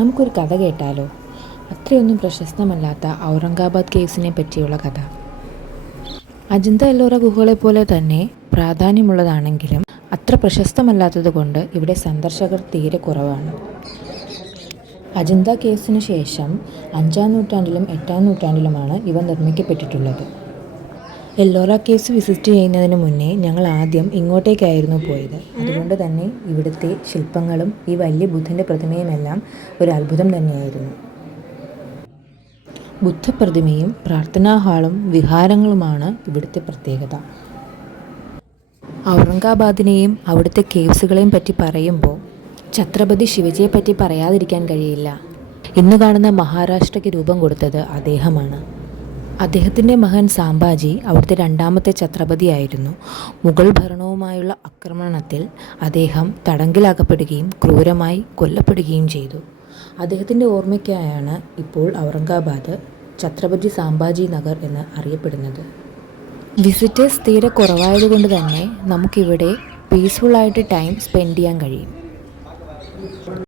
നമുക്കൊരു കഥ കേട്ടാലോ? അത്രയൊന്നും പ്രശസ്തമല്ലാത്ത ഔറംഗാബാദ് കേവ്സിനെ പറ്റിയുള്ള കഥ. അജന്ത എല്ലോറ ഗുഹകളെ പോലെ തന്നെ പ്രാധാന്യമുള്ളതാണെങ്കിലും അത്ര പ്രശസ്തമല്ലാത്തത് കൊണ്ട് ഇവിടെ സന്ദർശകർ തീരെ കുറവാണ്. അജന്ത കേവ്സിന് ശേഷം 5-ാം നൂറ്റാണ്ടിലും 8-ാം നൂറ്റാണ്ടിലുമാണ് ഇവ നിർമ്മിക്കപ്പെട്ടിട്ടുള്ളത്. എല്ലോറ കേവ്സ് വിസിറ്റ് ചെയ്യുന്നതിന് മുന്നേ ഞങ്ങൾ ആദ്യം ഇങ്ങോട്ടേക്കായിരുന്നു പോയത്. അതുകൊണ്ട് തന്നെ ഇവിടുത്തെ ശില്പങ്ങളും ഈ വലിയ ബുദ്ധൻ്റെ പ്രതിമയുമെല്ലാം ഒരു അത്ഭുതം തന്നെയായിരുന്നു. ബുദ്ധപ്രതിമയും പ്രാർത്ഥനാ ഹാളും വിഹാരങ്ങളുമാണ് ഇവിടുത്തെ പ്രത്യേകത. ഔറംഗാബാദിനെയും അവിടുത്തെ കേവ്സുകളെയും പറ്റി പറയുമ്പോൾ ഛത്രപതി ശിവജിയെ പറ്റി പറയാതിരിക്കാൻ കഴിയില്ല. ഇന്ന് കാണുന്ന മഹാരാഷ്ട്രയ്ക്ക് രൂപം കൊടുത്തത് അദ്ദേഹമാണ്. അദ്ദേഹത്തിൻ്റെ മകൻ സാംഭാജി അവിടുത്തെ 2ാമത്തെ ഛത്രപതിയായിരുന്നു. മുഗൾ ഭരണവുമായുള്ള ആക്രമണത്തിൽ അദ്ദേഹം തടങ്കിലാക്കപ്പെടുകയും ക്രൂരമായി കൊല്ലപ്പെടുകയും ചെയ്തു. അദ്ദേഹത്തിൻ്റെ ഓർമ്മയ്ക്കായാണ് ഇപ്പോൾ ഔറംഗാബാദ് ഛത്രപതി സാംഭാജി നഗർ എന്ന് അറിയപ്പെടുന്നത്. വിസിറ്റേഴ്സ് തീരെ കുറവായതുകൊണ്ട് തന്നെ നമുക്കിവിടെ പീസ്ഫുള്ളായിട്ട് ടൈം സ്പെൻഡ് ചെയ്യാൻ കഴിയും.